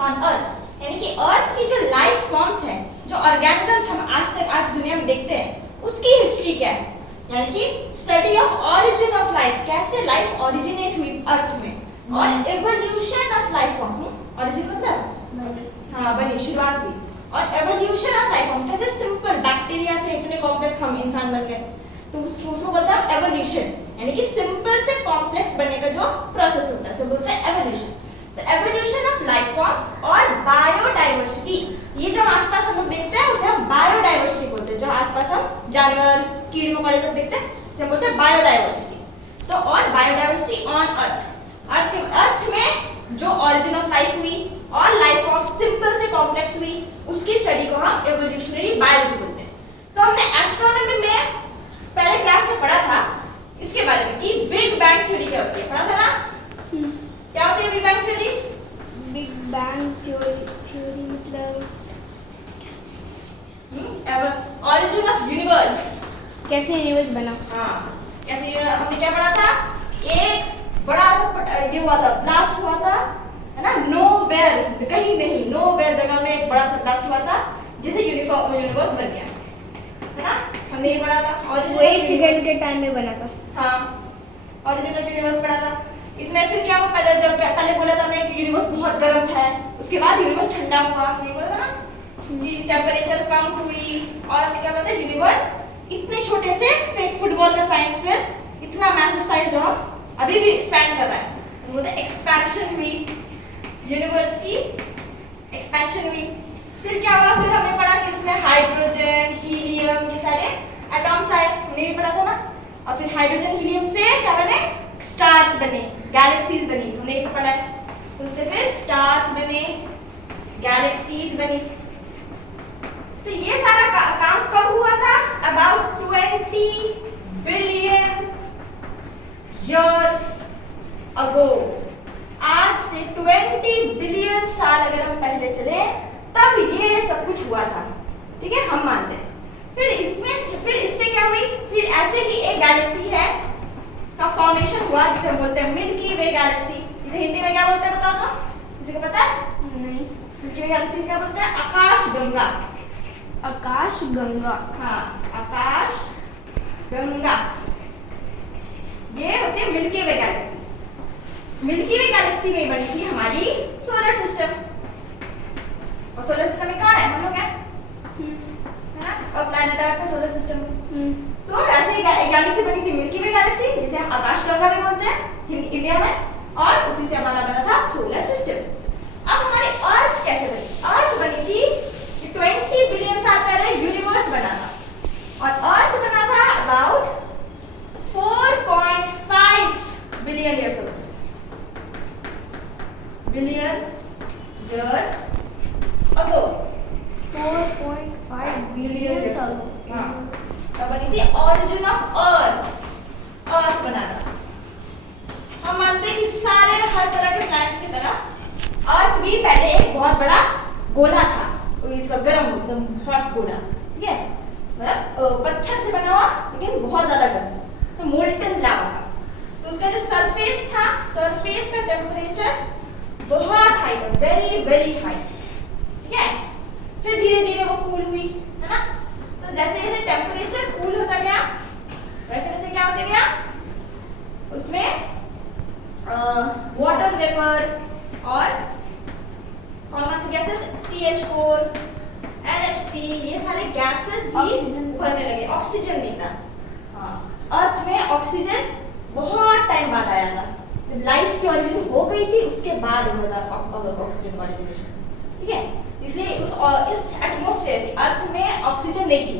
On earth, यानी कि अर्थ की जो लाइफ फॉर्म्स है, जो ऑर्गेनिजम्स हम आज दुनिया में देखते हैं, उसकी हिस्ट्री क्या है, यानी कि study of origin of life, कैसे लाइफ ओरिजिनेट हुई अर्थ में, और evolution of life forms. Origin मतलब हाँ बनी, शुरुआत हुई, और एवोल्यूशन ऑफ लाइफ फॉर्म्स, कैसे सिंपल बैक्टीरिया से इतने कॉम्प्लेक्स हम इंसान बन गए, तो उसको बोलते हैं एवोल्यूशन, यानी कि सिंपल से कॉम्प्लेक्स बनने का जो प्रोसेस होता है सो बोलते हैं एवोल्यूशन। तो एवोल्यूशन ऑफ लाइफ फॉर्म्स और बायोडाइवर्सिटी, ये जो आसपास हम लोग देखते हैं उसे हम बायोडाइवर्सिटी बोलते हैं, जो आसपास हम जानवर कीड़े मकोड़े सब देखते हैं उसे हम बोलते हैं बायोडाइवर्सिटी। तो और बायोडाइवर्सिटी ऑन अर्थ, अर्थ में जो ओरिजिन ऑफ लाइफ हुई और लाइफ फॉर्म सिंपल से कॉम्प्लेक्स हुई, उसकी स्टडी को हम एवोल्यूशनरी बायोलॉजी बोलते हैं। तो हमने एस्ट्रोनॉमी में पहले क्लास में पढ़ा था इसके बारे में कि बिग बैंग थ्योरी क्या होती है, पढ़ा था ना? क्या होती है big bang theory? Big bang theory मतलब ओरिजिन ऑफ यूनिवर्स, कैसे यूनिवर्स बना। हाँ कैसे, हमने क्या पढ़ा था, एक बड़ा सा ये हुआ था, ब्लास्ट हुआ था, है ना, नोवेयर, कहीं नहीं, नोवेयर जगह में एक बड़ा सा ब्लास्ट हुआ था जिसे यूनिवर्स बन गया, है ना, हमने ये पढ़ा था। और वो 1 सेकंड के टाइम में बना था। हाँ ओरिजिन ऑफ यूनिवर्स पढ़ा था। इसमें फिर क्या हुआ, पहले बोला था हमने कि यूनिवर्स बहुत गर्म था, उसके बाद यूनिवर्स ठंडा हुआ, ये बोला था ना कि टेम्परेचर कम हुई, और हमने क्या बोला था, यूनिवर्स इतने छोटे से फेक फुटबॉल का साइज फिर इतना मैसिव साइज जो अभी भी एक्सपैंड कर रहा है, वो बोलते हैं एक्सपेंशन हुई, यूनिवर्स की एक्सपेंशन हुई। फिर क्या हुआ, फिर हमने पढ़ा कि उसमें हाइड्रोजन हीलियम ये सारे एटॉम्स आए, हमने भी पढ़ा था ना, और फिर हाइड्रोजन हीलियम से क्या बने, स्टार्स बने, गैलेक्सीज बनी, हमने इसे पढ़ा है। उससे फिर स्टार्स बने, गैलेक्सीज बनी। तो ये सारा काम कब हुआ था, अबाउट 20 बिलियन years ago, आज से 20 बिलियन साल अगर हम पहले चले तब ये सब कुछ हुआ था, ठीक है, हम मानते हैं। फिर इससे क्या हुई, फिर ऐसे ही एक गैलेक्सी है का फॉर्मेशन हुआ जिसे हम बोलते हैं मिल्की वे गैलेक्सी। इसे हिंदी में क्या बोलते हैं बताओ तो, किसी को पता है? नहीं। मिल्की वे गैलेक्सी क्या बोलते हैं, आकाश गंगा। आकाश गंगा, हाँ आकाश गंगा, ये होती है मिल्की वे गैलेक्सी। मिल्की वे गैलेक्सी में बनी थी हमारी सोलर सिस्टम, और सोलर सिस्टम में कौन है, हम लोग हैं, है ना, और प्लैनेट अर्थ है सोलर सिस्टम में। तो ऐसे ही गैलेक्सी बनी थी मिल्की वे गैलेक्सी, जिसे हम आकाश गंगा भी बोलते हैं इंडिया में, और उसी से हमारा बना था सोलर सिस्टम। अब हमारी अर्थ कैसे बनी, अर्थ बनी थी 20 बिलियन साल पहले यूनिवर्स बना था, और अर्थ बना था about 4.5 billion years ago, billion years ago, 4.5 billion billion years साल। ago। हाँ तब बनी थी ओरिजिन ऑफ अर्थ, अर्थ बना था। हम मानते हैं कि सारे हर तरह के प्लैनेट्स की तरह अर्थ भी पहले एक बहुत बड़ा गोला था, इसका गर्म एकदम हॉट गोला, ठीक है, मतलब पत्थर से बना हुआ लेकिन बहुत ज्यादा गर्म, तो मोल्टन लावा था। तो उसका जो सरफेस था, सरफेस का टेम्परेचर बहुत हाई था, वेरी वेरी हाई, ठीक है। फिर धीरे धीरे वो कूल हुई, है ना, तो जैसे जैसे टेम्परेचर कूल होता गया वैसे वैसे क्या होता गया, उसमें वाटर वेपर और कौन कौन सी गैसेस, CH4, NH3, ये सारे गैसेस भी उभरने लगे, ऑक्सीजन नहीं था। हाँ अर्थ में ऑक्सीजन बहुत टाइम बाद आया था, तो लाइफ की ओरिजिन हो गई थी उसके बाद हुआ था ऑक्सीजन का ओरिजिनेशन, ठीक है। इसलिए इस एटमॉस्फेयर की, अर्थ में ऑक्सीजन नहीं थी,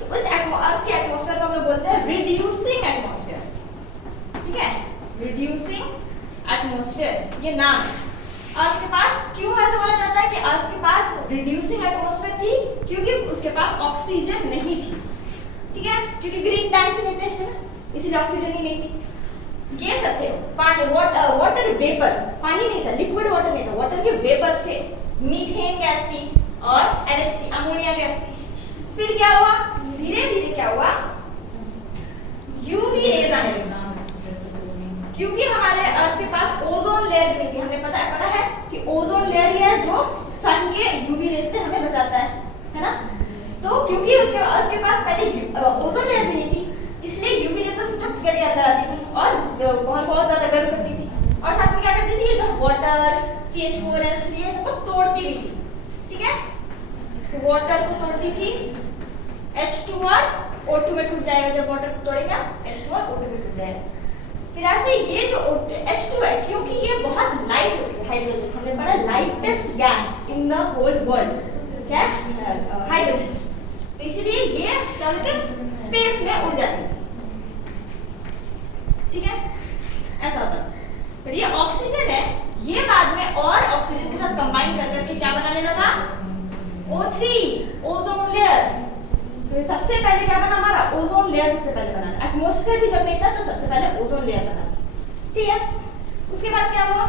तो इस अर्थ के एटमॉस्फेयर को हम लोग बोलते हैं रिड्यूसिंग एटमॉस्फेयर, ठीक है, रिड्यूसिंग एटमॉस्फेयर ये नाम है। अर्थ के पास क्यों ऐसा बोला जाता है कि अर्थ के पास रिड्यूसिंग एटमॉस्फेयर थी, क्योंकि उसके पास ऑक्सीजन नहीं थी, ठीक है, क्योंकि ग्रीन लैंड से लेते हैं ना, इसीलिए ऑक्सीजन ही नहीं थी। ये सब थे पानी, वाटर वेपर, पानी नहीं था, लिक्विड वाटर नहीं था, वाटर के वेपर्स थे, मीथेन गैस थी और NH3 अमोनिया गैस थी। फिर क्या हुआ, धीरे धीरे क्या हुआ, यूवी रेज आने लगा, क्योंकि हमारे अर्थ के पास ओजोन लेयर नहीं थी। हमने पढ़ा है कि ओजोन लेयर ही है जो CH4NH3 सबको तोड़ती भी थी, ठीक है। तो वाटर को तोड़ती थी, H2 और O2 में टूट जाएगा, जब वाटर को तोड़ेगा H2 और O2 में टूट जाएगा। फिर ऐसे ये जो H2 है, क्योंकि ये बहुत लाइट होती है, हाइड्रोजन हमने पढ़ा lightest gas in the whole world, क्या हाइड्रोजन, तो इसलिए ये क्या होते हैं स्पेस में उड़ जाती है, ठीक है, ऐसा होता है। पर ये ऑक्सीजन है, ये बाद में और ऑक्सीजन के साथ कंबाइन कर करके क्या बनाने लगा, O3 ओजोन लेयर। तो सबसे पहले क्या बना हमारा ओजोन लेयर, सबसे पहले बना, एटमॉस्फेयर भी जब नहीं था तो सबसे पहले ओजोन लेयर बना, ठीक है। उसके बाद क्या हुआ,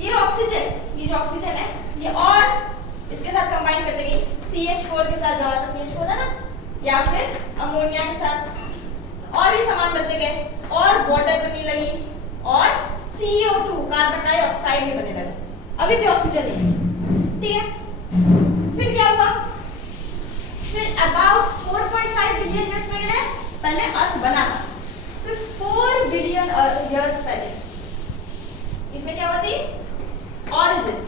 ये ऑक्सीजन, ये जो ऑक्सीजन है ये और इसके साथ कंबाइन करते गई CH4 के साथ, जो हमारे पास CH4 है ना, या फिर अमोनिया के साथ, और भी सामान बनते गए और वाटर बनने लगी और CO2 कार्बन डाइऑक्साइड भी बनने लगा, अभी भी ऑक्सीजन नहीं है, ठीक है। फिर क्या हुआ, फिर अबाउट 4.5 बिलियन ईयर्स पहले अर्थ बना था, फिर 4 बिलियन ईयर्स पहले इसमें क्या हुआ थी, ऑरिजिन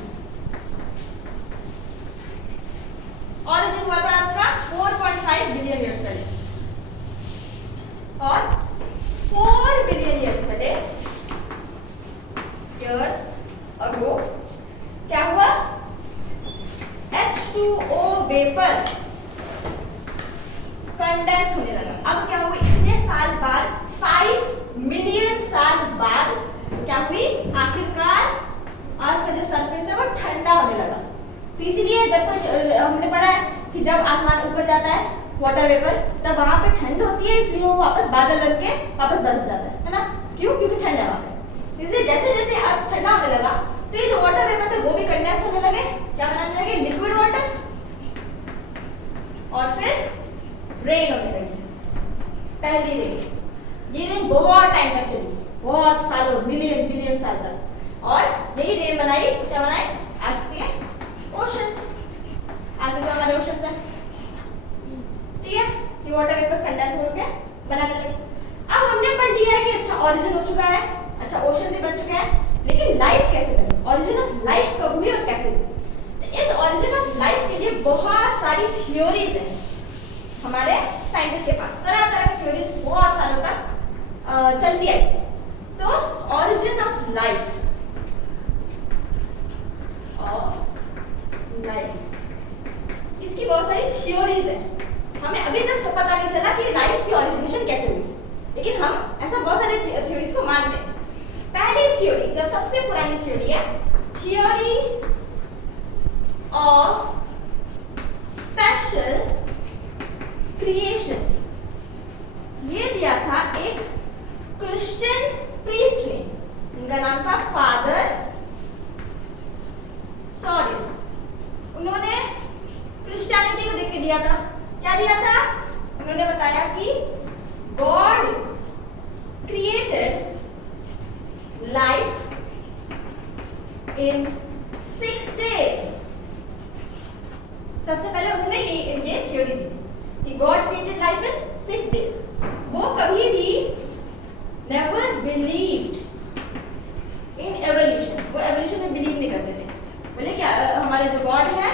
हुआ था अर्थ का 4.5 बिलियन ईयर्स पहले, और 4 बिलियन ईयर्स पहले ईयर्स अगो क्या हुआ, H2O वेपर कंडेंस होने लगा। अब क्या हुआ, इतने साल बाद 5 मिलियन साल बाद क्या हुई, आखिरकार अर्थ का जो सरफेस है वो ठंडा होने लगा। तो इसीलिए जब हमने पढ़ा है कि जब आसमान ऊपर जाता है वाटर वेपर, तब वहां पे ठंड होती है, इसलिए वो वापस बादल बन के वापस बरस जाता है ना, क्यों, क्योंकि ठंड है वहां पे। इसलिए जैसे जैसे अर्थ ठंडा होने लगा तो ये जो वाटर वेपर थे वो भी कंडेंस होने लगे, क्या बनाने लगे, लिक्विड वाटर, और फिर रेन होने लगी, पहली रेन। ये रेन बहुत टाइम तक चली, बहुत सालों, बिलियन साल तक, और यही रेन बनाई, क्या बनाई, आज के ओशंस, आज जो हमारे ओशंस है, ठीक है, ये वाटर वेपर्स कंडेंस होकर बनाने लगे। अब हमने पढ़ लिया है कि अच्छा ऑरिजिन हो चुका है, अच्छा ओशन भी बन चुके हैं, लेकिन लाइफ कैसे बनी, ऑरिजिन ऑफ लाइफ कब हुई और कैसे हुई। तो इस ऑरिजिन ऑफ लाइफ के लिए बहुत सारी थ्योरीज हैं हमारे साइंटिस्ट के पास, तरह तरह की थ्योरीज बहुत सालों तक चलती है। तो ऑरिजिन ऑफ लाइफ इसकी बहुत सारी थ्योरीज हैं, हमें अभी तक सब पता नहीं चला कि लाइफ की ओरिजिनेशन कैसे हुई, लेकिन हम ऐसा बहुत सारे थ्योरीज को मानते हैं। पहली थ्योरी, जब सबसे पुरानी थ्योरी है, थ्योरी ऑफ स्पेशल क्रिएशन, ये दिया था एक क्रिश्चियन प्रीस्ट ने, उनका नाम था फादर सॉरियस। उन्होंने क्रिश्चियनिटी को देख के दिया था, क्या दिया था, उन्होंने बताया कि God created life in 6 days। सबसे पहले उन्होंने ये थ्योरी दी कि God created life in 6 days। वो कभी भी नेवर बिलीव्ड इन एवोल्यूशन, वो एवोल्यूशन में बिलीव नहीं करते थे, बोले कि हमारे जो गॉड है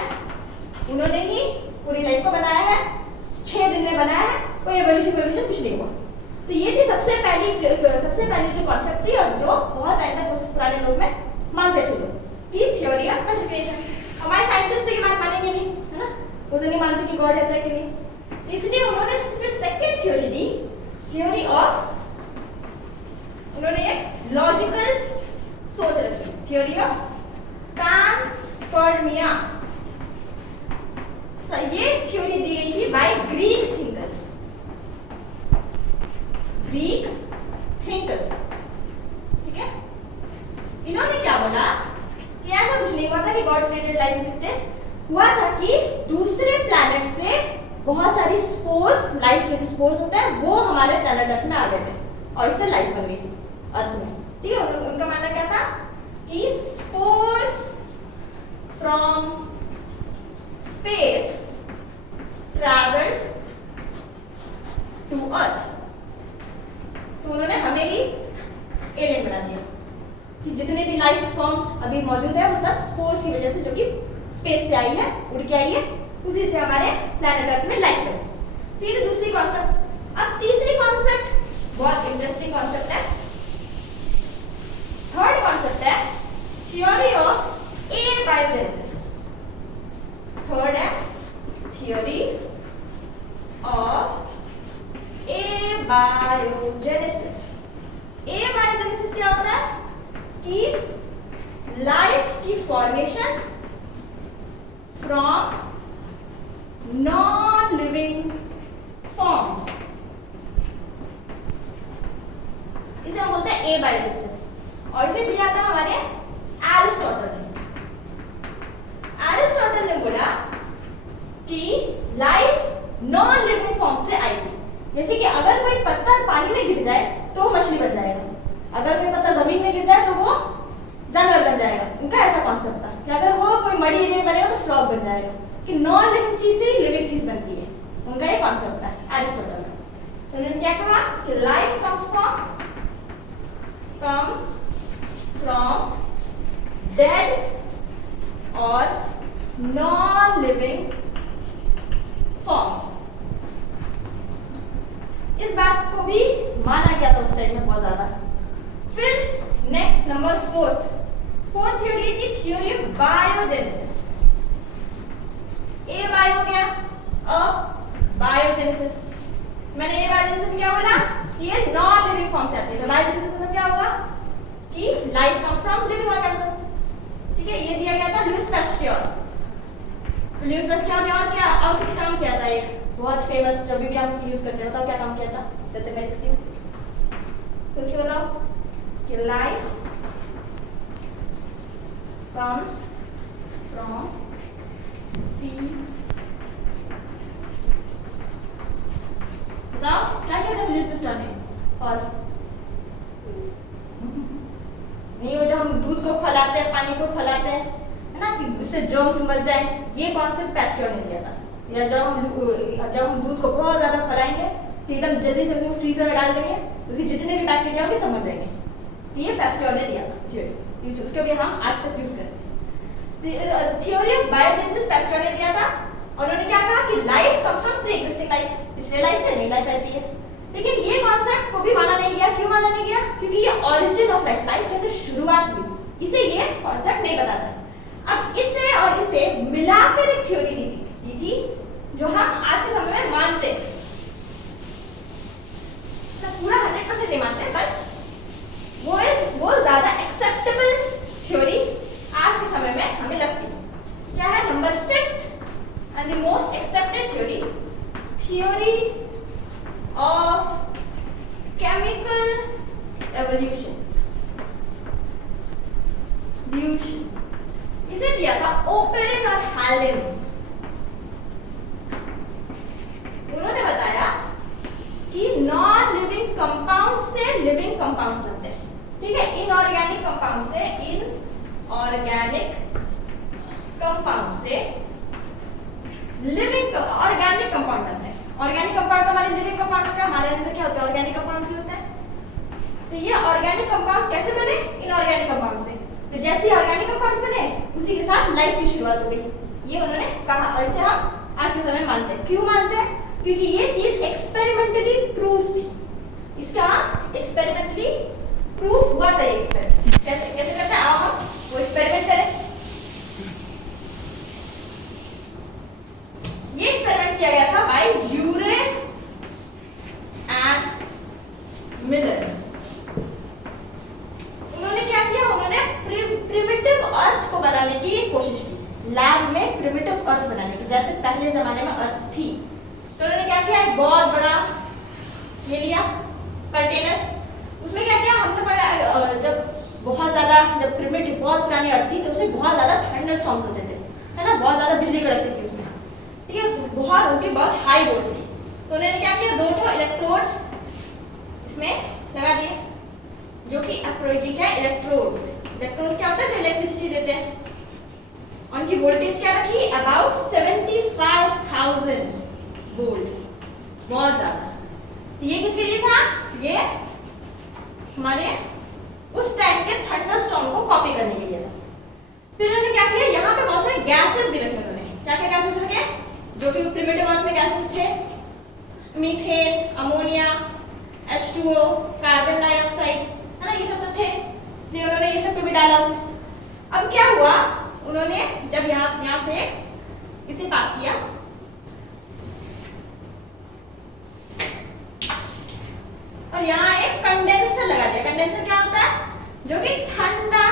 उन्होंने ही पूरी लाइफ को बनाया है, 6 दिन में बनाया है, कोई एवोल्यूशन कुछ नहीं हुआ। तो ये थी सबसे पहली जो कॉन्सेप्ट थी, और जो बहुत टाइम तक उस पुराने लोग में मानते थे लोग, कि थ्योरी ऑफ स्पेशल क्रिएशन। हमारे साइंटिस्ट तो ये बात मानेंगे नहीं, है ना, वो तो नहीं मानते कि गॉड रहता है कि नहीं, इसलिए उन्होंने फिर second theory the, theory of, उन्होंने एक लॉजिकल सोच रखी, थ्योरी ऑफ पैंसपर्मिया। ये थ्योरी दी गई थी बाय ग्रीक थिंकर्स, ठीक है। इन्होंने क्या बोला कि ऐसा कुछ नहीं हुआ था कि God created life in 6 days, हुआ था कि दूसरे प्लैनेट से बहुत सारी स्पोर्स, लाइफ के जो स्पोर्स होते हैं वो हमारे प्लैनेट अर्थ में आ गए थे, और इससे लाइफ बन गई थी अर्थ में, ठीक है। उनका मानना क्या था कि spores from space travelled to earth. तो उन्होंने हमें भी एलियन बना दिया कि जितने भी लाइफ फॉर्म्स अभी मौजूद है वो सब स्पोर्स की वजह से, जो कि स्पेस से आई है, उड़ के आई है, उसी से हमारे प्लैनेट अर्थ में लाइफ है। तो ये तो दूसरी कॉन्सेप्ट। अब तीसरी कॉन्सेप्ट बहुत इंटरेस्टिंग कॉन्सेप्ट है। थर्ड कॉन्सेप्ट है थ्योरी ऑफ एबायोजेनेसिस। थर्ड है थ्योरी ऑफ एबायोजेनेसिस। एबायोजेनेसिस क्या होता है कि लाइफ की formation from non living forms, इसे हम बोलते हैं एबायोजेनेसिस। और इसे दिया था हमारे एरिस्टोटल ने। एरिस्टोटल ने बोला कि लाइफ नॉन लिविंग फॉर्म से आई थी। जैसे कि अगर कोई पत्ता पानी में गिर जाए तो वो मछली बन जाएगा, अगर कोई पत्ता जमीन में गिर जाए तो वो जानवर बन जाएगा। उनका ऐसा कॉन्सेप्ट था कि अगर वो कोई मड़ी एरिया में बनेगा तो फ्रॉग बन जाएगा, कि नॉन लिविंग चीज से लिविंग चीज बनती है। उनका ये कॉन्सेप्ट था एरिस्टोटल का। तो उन्होंने क्या कहा कि लाइफ कम्स फ्रॉम डेड और नॉन लिविंग फॉर्म्स। इस बात को भी माना गया था उस टाइम में बहुत ज्यादा। फिर नेक्स्ट नंबर फोर्थ थ्योरी थी theory of biogenesis. A bio हो गया, अब बायोजेनेसिस। मैंने ए बायोजेनेसिस में क्या बोला कि ये नॉन लिविंग फॉर्म से आती है। तो बायोजेनेसिस मतलब क्या होगा कि life comes from living organisms. ठीक है, ये दिया गया था लुईस पास्चर। लुईस पास्चर ने और क्या और कुछ काम किया था, एक बहुत फेमस जो भी हम यूज करते हैं। बताओ क्या काम किया था? जैसे मैं लिखती हूँ तो उसको बताओ कि लाइफ comes from the, बताओ क्या कहते हैं इंग्लिश में स्टार्टिंग? और नहीं, वो जब हम दूध को खौलाते हैं, पानी को खौलाते हैं, है ना, कि उससे जर्म्स मर जाए, ये कॉन्सेप्ट पास्चर ने दिया था। या जब हम दूध को बहुत ज्यादा खौलाएंगे फिर एकदम जल्दी से उसको फ्रीजर में डाल देंगे, उसके जितने भी बैक्टीरिया होंगे सब मर जाएंगे। तो ये पास्चर ने दिया था थ्योरी, उसको भी हम आज तक यूज करते हैं। थ्योरी ऑफ बायोजेनेसिस पास्चर ने दिया था। और उन्होंने क्या कहा कि life comes from pre existing life, पिछले लाइफ से नई लाइफ रहती है। लेकिन ये कॉन्सेप्ट को भी माना नहीं गया। क्यों माना नहीं गया? क्योंकि ये ओरिजिन ऑफ लाइफ, लाइफ कैसे शुरुआत हुई, इसे ये कॉन्सेप्ट नहीं बताता। अब इसे और इसे मिलाकर एक थ्योरी दी थी जो हम आज के समय में मानते हैं। तो पूरा 100% नहीं मानते, पर वो ज्यादा एक्सेप्टेबल थ्योरी आज के समय में हमें लगती है। क्या है? Number 5th and the most accepted theory, theory of chemical evolution. इसे दिया था ओपेरिन और हैलेन। उन्होंने बताया कि नॉन लिविंग कंपाउंड से लिविंग कंपाउंड्स बनते हैं। ठीक है, इनऑर्गेनिक कंपाउंड से इनऑर्गेनिक कंपाउंड से लिविंग ऑर्गेनिक कंपाउंड बनते हैं। ऑर्गेनिक कंपाउंड तो हमारे लिविंग कंपाउंड होते हैं। हमारे अंदर क्या होता है? ऑर्गेनिक कंपाउंड्स ही होते हैं। तो ये ऑर्गेनिक कंपाउंड कैसे बने? इनऑर्गेनिक कंपाउंड से। तो जैसे ऑर्गेनिक कंपाउंड्स बने उसी के साथ लाइफ की शुरुआत हो गई, ये उन्होंने कहा। और इसे हम आज के समय मानते हैं। क्यों मानते हैं? क्योंकि ये चीज एक्सपेरिमेंटली प्रूव थी। इसका एक्सपेरिमेंटली प्रूव हुआ था। ये एक्सपेरिमेंट कैसे करते हैं? आओ हम वो एक्सपेरिमेंट करें। ये एक्सपेरिमेंट किया गया था बाय यूरे एंड मिलर। उन्होंने क्या किया? उन्होंने प्रिमिटिव अर्थ को बनाने की कोशिश की, लैब में प्रिमिटिव अर्थ बनाने की, जैसे पहले जमाने में अर्थ थी। तो उन्होंने क्या किया? एक बहुत बड़ा ये लिया कंटेनर, उसमें क्या किया? हमने पढ़ा जब बहुत ज्यादा, जब प्रिमिटिव बहुत पुरानी अर्थ थी तो उसमें बहुत ज्यादा थंडरस्टॉर्म्स होते थे, है ना, बहुत ज्यादा बिजली कड़कती थी उसमें। ठीक है, तो बहुत होगी, बहुत हाई वोल्ट थी। तो उन्होंने क्या किया? 2 इलेक्ट्रोड्स इसमें लगा दिए, जो कि अप्रोइटिक है इलेक्ट्रोड्स। इलेक्ट्रोड्स क्या होता है? जो इलेक्ट्रिसिटी देते हैं। उनकी वोल्टेज क्या रखी? अबाउट 75,000 वोल्ट, बहुत ज्यादा। ये किसके लिए था? ये हमारे उस टाइम के थंडरस्टॉर्म को कॉपी करने के लिए था। फिर उन्होंने क्या किया, यहाँ पे बहुत सारे गैसेस भी रखे उन्होंने। क्या क्या गैसेस रखे जो कि प्रिमिटिव अर्थ में गैसेस थे? Methane, ammonia, H2O, carbon dioxide, है ना, ये सब तो थे, इसलिए उन्होंने ये सब को भी डाला उसमें। अब क्या हुआ, उन्होंने जब यहाँ से इसे पास किया और यहाँ एक कंडेंसर लगा दिया। कंडेंसर क्या होता है? जो कि ठंडा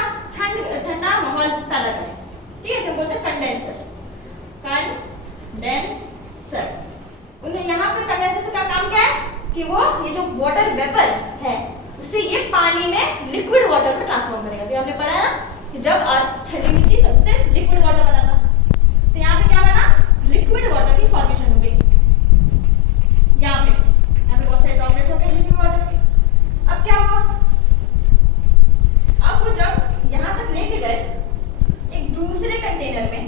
माहौल पैदा करे, ठीक है, इसे बोलते हैं कंडेंसर। कंडेंसर, उन्हें यहाँ पे कंडेंसर का काम क्या है कि वो ये जो वाटर वेपर है उसे ये पानी में लिक्विड वाटर में ट्रांसफॉर्म करेगा। अभी हमने पढ़ा है ना कि जब अर्थ ठंडी हुई थी तब से लिक्विड वाटर बना था, तो यहाँ पे क्या बना, लिक्विड वाटर की फॉर्मेशन हो गई। यहाँ पे बहुत सारे ड्रॉपलेट्स हो गए लिक्विड वाटर के। अब क्या हुआ, अब वो जब यहाँ तक लेके गए एक दूसरे कंटेनर में,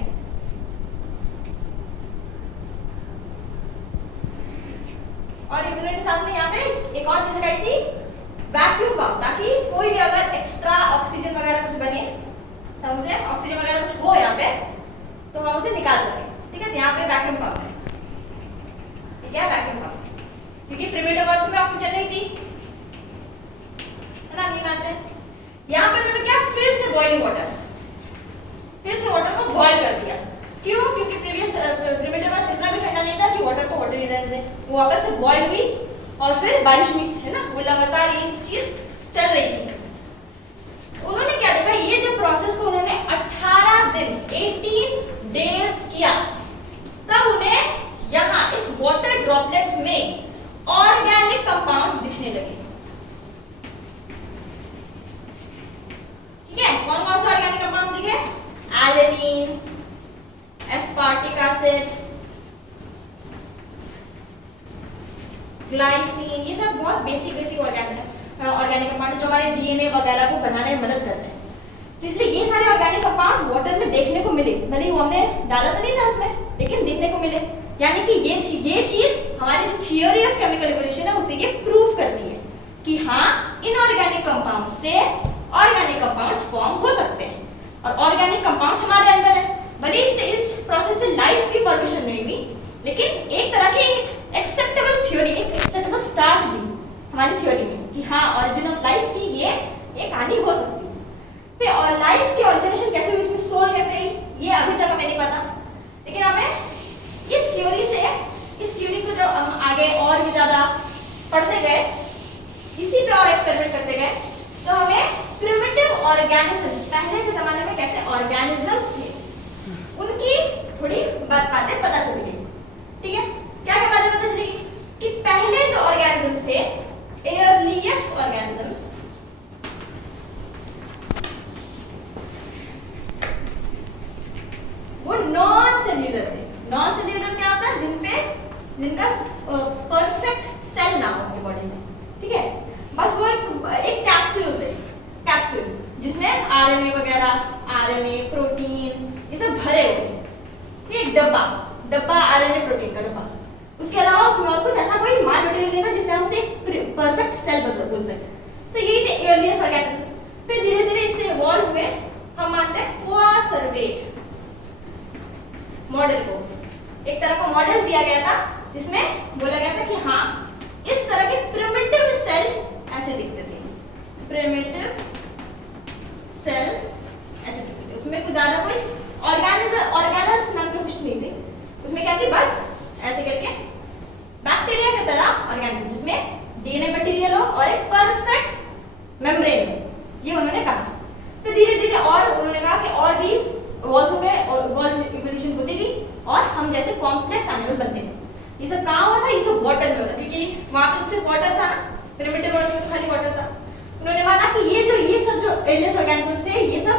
और इन्होंने साथ में यहाँ पे एक और चीज लगाई थी, वैक्यूम पंप, ताकि कोई भी अगर एक्स्ट्रा ऑक्सीजन वगैरह कुछ बने तो उसे ऑक्सीजन वगैरह कुछ हो यहाँ पे तो हम उसे निकाल सकें, ठीक है। यहाँ पे वैक्यूम पंप है, ठीक है, वैक्यूम पंप, क्योंकि प्रिमिटिव अर्थ में ऑक्सीजन नहीं थी, है ना, नहीं मानते। यहाँ पे उन्होंने क्या, फिर से बॉइलिंग वाटर, फिर से वाटर को बॉयल कर दिया। क्यों? क्योंकि प्रीवियस प्रिमिटिव अर्थ इतना भी ठंडा नहीं था कि वाटर को वाटर ही रहने दे, वो वापस से बॉयल हुई और फिर बारिश हुई, है ना, वो लगातार ये चीज चल रही थी। उन्होंने क्या देखा, ये जो प्रोसेस को उन्होंने 18 दिन 18 डेज किया, तब उन्हें यहाँ इस वाटर ड्रॉपलेट्स में ऑर्गेनिक कंपाउंड्स दिखने लगे, ठीक है। कौन कौन से ऑर्गेनिक कंपाउंड दिखे? एलेनिन, एस्पार्टिक एसिड, ग्लाइसिन, ये सब बहुत बेसिक ऑर्गेनिक कंपाउंड जो हमारे डीएनए वगैरह को बनाने में मदद करते हैं। तो इसलिए ये सारे ऑर्गेनिक कंपाउंड्स वाटर में देखने को मिले, भले ही वो हमने डाला तो नहीं था उसमें, लेकिन देखने को मिले। यानी कि ये चीज हमारी जो थियोरी ऑफ केमिकल इवोल्यूशन है उसे ये प्रूव करती है कि हाँ, इनऑर्गेनिक कंपाउंड से ऑर्गेनिक कंपाउंड्स फॉर्म हो सकते हैं, और ऑर्गेनिक कंपाउंड्स हमारे अंदर है। भले इससे इस प्रोसेस से लाइफ की फॉर्मेशन नहीं हुई, लेकिन एक तरह की एक्सेप्टेबल थ्योरी, एक एक्सेप्टेबल स्टार्ट दी हमारी थ्योरी में कि हाँ, ओरिजिन ऑफ लाइफ की ये एक कहानी हो सकती है। फिर और लाइफ की ओरिजिनेशन कैसे हुई, इसमें सोल कैसे आई, ये अभी तक हमें नहीं पता, लेकिन हमें इस थ्योरी को जब हम आगे और भी ज्यादा पढ़ते गए, इसी पे और एक्सपेरिमेंट करते गए, तो हमें प्रिमिटिव ऑर्गेनिजम्स, पहले के जमाने में कैसे ऑर्गेनिजम्स थे, उनकी थोड़ी बातें पता चल गई, ठीक है। क्या क्या बातें पता चलेगी कि पहले जो ऑर्गेनिजम्स थे, एयरलीएस्ट ऑर्गेनिजम्स, वो नॉन सेल्यूलर थे। नॉन सेल्यूलर क्या होता है? जिनका परफेक्ट सेल ना हो उनकी बॉडी में, ठीक है, बस वो एक कैप्सूल थे, कैप्सूल जिसमें आरएनए वगैरह, आरएनए, प्रोटीन, ये सब भरे हुए, एक डब्बा आरएनए प्रोटीन का डब्बा। उसके अलावा उसमें और कुछ ऐसा कोई माल मटेरियल नहीं था जिससे हम उसे परफेक्ट सेल बोल सके। तो यही थे एयरलीएस्ट ऑर्गेनिजम्स। फिर धीरे धीरे इससे इवॉल्व हुए, हम मानते हैं क्वासर्वेट मॉडल को, एक तरह का मॉडल दिया गया था जिसमें बोला गया था कि हाँ, इस तरह के प्रिमिटिव सेल ऐसे दिखते थे, प्रिमिटिव सेल्स ऐसे दिखते थे। उसमें कुछ ज्यादा कुछ ऑर्गेनस नाम के कुछ नहीं थे, उसमें क्या थी, बस ऐसे करके बैक्टीरिया की तरह ऑर्गेनिज्म जिसमें डीएनए मटेरियल हो और एक परफेक्ट मेम्ब्रेन हो, ये उन्होंने कहा। फिर धीरे धीरे और उन्होंने कहा कि और भी इवॉल्व हो गए, और इवोल्यूशन होती गई और हम जैसे कॉम्प्लेक्स एनिमल बनते हैं। ये सब कहाँ हुआ था? ये सब वाटर में हुआ था, क्योंकि वहां पे सिर्फ वाटर था ना, प्रिमिटिव वर्ल्ड में तो खाली वाटर था। उन्होंने माना कि ये सब जो एयरलीएस्ट ऑर्गेनिजम्स थे, ये सब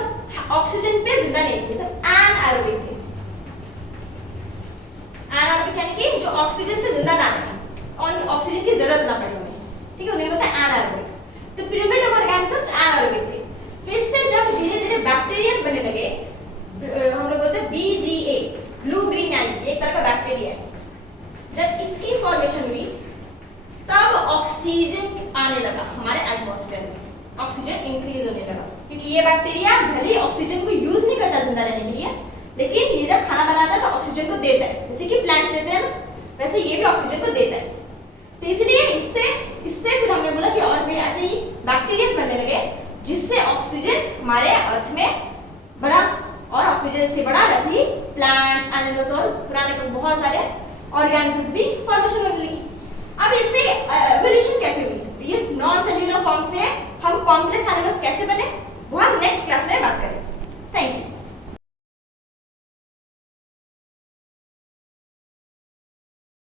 ऑक्सीजन पे जिंदा नहीं थे, ये सब एनारोबिक थे। एनारोबिक यानी कि जो ऑक्सीजन पे जिंदा ना रहे और ऑक्सीजन की जरूरत ना पड़े उन्हें, ठीक है, उन्हें बताया एनारोबिक। तो प्रिमिटिव ऑर्गेनिजम्स एनारोबिक थे। फिर से जब धीरे धीरे बैक्टीरिया बनने लगे, हम लोग बोलते हैं BGA, ब्लू ग्रीन एल्गी, एक तरह का बैक्टीरिया है। जब इसकी फॉर्मेशन हुई तब ऑक्सीजन आने लगा हमारे एटमॉस्फेयर में। ऑक्सीजन इंक्रीज होने लगा, क्योंकि ये बैक्टीरिया भले ऑक्सीजन को यूज नहीं करता जिंदा रहने के लिए, लेकिन ये जब खाना बनाता है तो ऑक्सीजन को देता है, जैसे कि प्लांट्स देते हैं ना, वैसे ये भी ऑक्सीजन को देता है। तो इसलिए इससे फिर हमने बोला कि और भी ऐसे ही बैक्टीरिया बनने लगे, जिससे ऑक्सीजन हमारे अर्थ में बढ़ा, और ऑक्सीजन से बढ़ा वैसे ही प्लांट्स, एनिमल्स और पुराने बहुत सारे ऑर्गेनिजम्स भी फॉर्मेशन होने लगी। अब इससे एवोल्यूशन कैसे हुई, ये नॉन सेल्यूलर फॉर्म से हम कॉम्प्लेक्स एनिमल्स कैसे बने, वो हम नेक्स्ट क्लास में बात करेंगे।